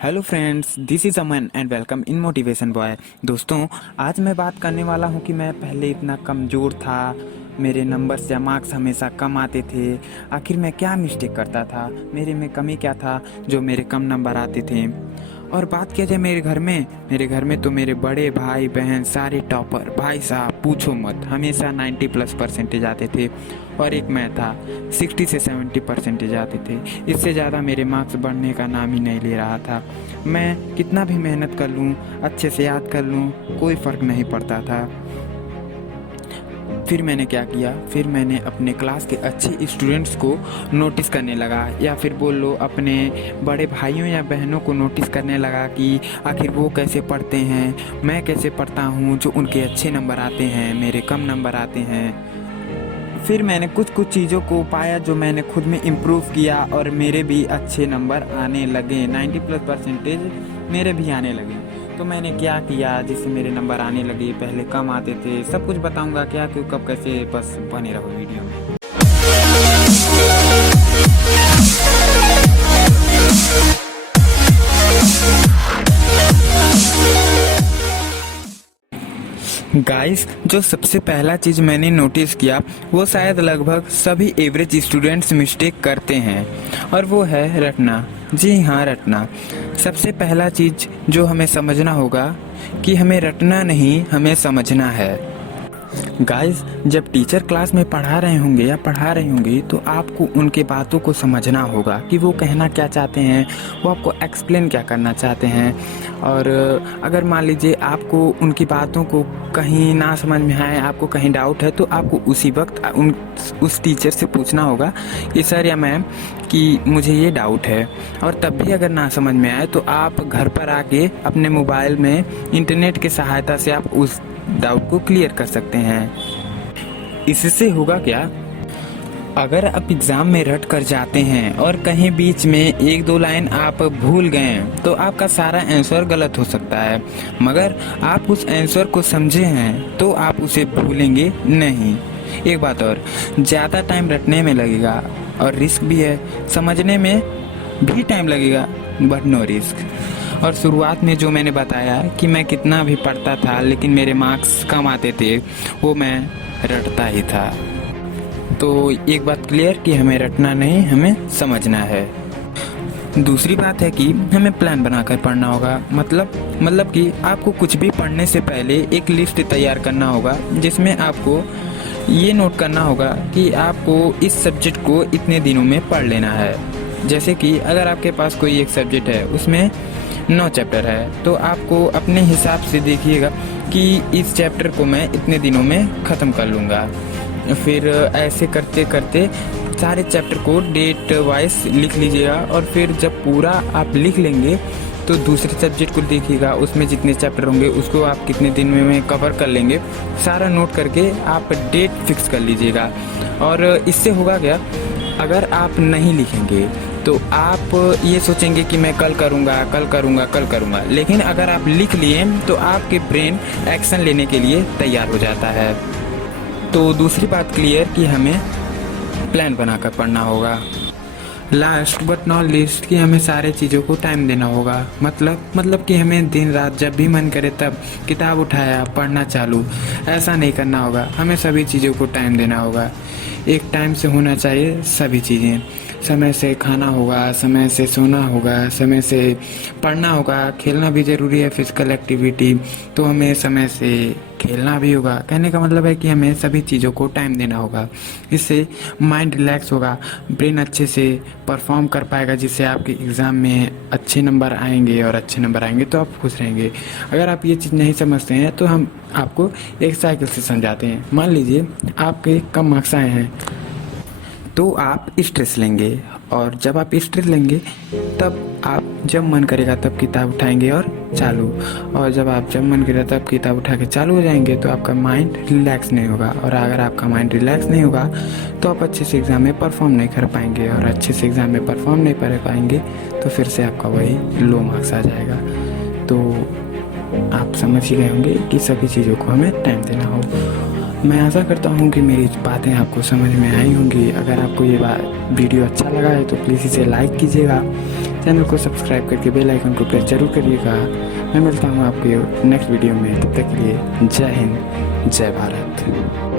Hello friends, this is Aman and welcome in motivation boy. दोस्तों, आज मैं बात करने वाला हूं कि मैं पहले इतना कमज़ोर था, मेरे नंबर्स या मार्क्स हमेशा कम आते थे। आखिर मैं क्या मिस्टेक करता था, मेरे में कमी क्या था जो मेरे कम नंबर आते थे। और बात किया जाए मेरे घर में तो मेरे बड़े भाई बहन सारे टॉपर, भाई साहब पूछो मत, हमेशा 90+ परसेंटेज आते थे। और एक मैं था, 60 से 70 परसेंटेज आते थे। इससे ज़्यादा मेरे मार्क्स बढ़ने का नाम ही नहीं ले रहा था। मैं कितना भी मेहनत कर लूँ, अच्छे से याद कर लूँ, कोई फ़र्क नहीं पड़ता था। फिर मैंने क्या किया, फिर मैंने अपने क्लास के अच्छे स्टूडेंट्स को नोटिस करने लगा, या फिर बोल लो अपने बड़े भाइयों या बहनों को नोटिस करने लगा कि आखिर वो कैसे पढ़ते हैं, मैं कैसे पढ़ता हूँ, जो उनके अच्छे नंबर आते हैं मेरे कम नंबर आते हैं। फिर मैंने कुछ कुछ चीज़ों को पाया जो मैंने खुद में इम्प्रूव किया और मेरे भी अच्छे नंबर आने लगे, 90+ परसेंटेज मेरे भी आने लगे। तो मैंने क्या किया जिससे मेरे नंबर आने लगे, पहले कम आते थे, सब कुछ बताऊंगा क्या क्यों कब कैसे, बस बने रहो वीडियो में। गाइस, जो सबसे पहला चीज़ मैंने नोटिस किया वो शायद लगभग सभी एवरेज स्टूडेंट्स मिस्टेक करते हैं, और वो है रटना। जी हाँ, रटना। सबसे पहला चीज़ जो हमें समझना होगा कि हमें रटना नहीं, हमें समझना है। गाइस, जब टीचर क्लास में पढ़ा रहे होंगे या पढ़ा रही होंगी तो आपको उनके बातों को समझना होगा कि वो कहना क्या चाहते हैं, वो आपको एक्सप्लेन क्या करना चाहते हैं। और अगर मान लीजिए आपको उनकी बातों को कहीं ना समझ में आए, आपको कहीं डाउट है, तो आपको उसी वक्त उस टीचर से पूछना होगा कि सर या मैम कि मुझे ये डाउट है। और तब भी अगर ना समझ में आए तो आप घर पर आके अपने मोबाइल में इंटरनेट की सहायता से आप उस डाउट को क्लियर कर सकते हैं। इससे होगा क्या, अगर आप एग्ज़ाम में रट कर जाते हैं और कहीं बीच में एक दो लाइन आप भूल गए तो आपका सारा आंसर गलत हो सकता है, मगर आप उस आंसर को समझे हैं तो आप उसे भूलेंगे नहीं। एक बात और, ज़्यादा टाइम रटने में लगेगा और रिस्क भी है, समझने में भी टाइम लगेगा बट नो रिस्क। और शुरुआत में जो मैंने बताया कि मैं कितना भी पढ़ता था लेकिन मेरे मार्क्स कम आते थे, वो मैं रटता ही था। तो एक बात क्लियर कि हमें रटना नहीं, हमें समझना है। दूसरी बात है कि हमें प्लान बनाकर पढ़ना होगा। मतलब कि आपको कुछ भी पढ़ने से पहले एक लिस्ट तैयार करना होगा, जिसमें आपको ये नोट करना होगा कि आपको इस सब्जेक्ट को इतने दिनों में पढ़ लेना है। जैसे कि अगर आपके पास कोई एक सब्जेक्ट है, उसमें 9 चैप्टर है, तो आपको अपने हिसाब से देखिएगा कि इस चैप्टर को मैं इतने दिनों में ख़त्म कर लूँगा। फिर ऐसे करते करते सारे चैप्टर को डेट वाइज लिख लीजिएगा, और फिर जब पूरा आप लिख लेंगे तो दूसरे सब्जेक्ट को देखिएगा, उसमें जितने चैप्टर होंगे उसको आप कितने दिन में कवर कर लेंगे, सारा नोट करके आप डेट फिक्स कर लीजिएगा। और इससे होगा क्या, अगर आप नहीं लिखेंगे तो आप ये सोचेंगे कि मैं कल करूँगा, लेकिन अगर आप लिख लिए तो आपके ब्रेन एक्शन लेने के लिए तैयार हो जाता है। तो दूसरी बात क्लियर कि हमें प्लान बनाकर पढ़ना होगा। लास्ट बट नॉट लीस्ट कि हमें सारे चीज़ों को टाइम देना होगा। मतलब कि हमें दिन रात जब भी मन करे तब किताब उठाया पढ़ना चालू, ऐसा नहीं करना होगा। हमें सभी चीज़ों को टाइम देना होगा। एक टाइम से होना चाहिए सभी चीज़ें। समय से खाना होगा, समय से सोना होगा, समय से पढ़ना होगा, खेलना भी ज़रूरी है, फिजिकल एक्टिविटी, तो हमें समय से खेलना भी होगा। कहने का मतलब है कि हमें सभी चीज़ों को टाइम देना होगा। इससे माइंड रिलैक्स होगा, ब्रेन अच्छे से परफॉर्म कर पाएगा, जिससे आपके एग्ज़ाम में अच्छे नंबर आएंगे, और अच्छे नंबर आएंगे तो आप खुश रहेंगे। अगर आप ये चीज़ नहीं समझते हैं तो हम आपको एक साइकिल से समझाते हैं। मान लीजिए आपके कम मार्क्स आए हैं तो आप स्ट्रेस लेंगे, और जब आप स्ट्रेस लेंगे तब आप जब मन करेगा तब किताब उठाएंगे और चालू, और जब मन करेगा तब किताब उठा के चालू हो जाएंगे तो आपका माइंड रिलैक्स नहीं होगा। और अगर आपका माइंड रिलैक्स नहीं होगा तो आप अच्छे से एग्ज़ाम में परफॉर्म नहीं कर पाएंगे, और अच्छे से एग्ज़ाम में परफॉर्म नहीं कर पाएंगे तो फिर से आपका वही लो मार्क्स आ जाएगा। तो आप समझ ही गए होंगे कि सभी चीज़ों को हमें टाइम देना हो। मैं आशा करता हूँ कि मेरी बातें आपको समझ में आई होंगी। अगर आपको ये वीडियो अच्छा लगा है तो प्लीज़ इसे लाइक कीजिएगा, चैनल को सब्सक्राइब करके बेल आइकन को प्रेस जरूर करिएगा। मैं मिलता हूँ आपको नेक्स्ट वीडियो में, तब तक के लिए जय हिंद, जय भारत।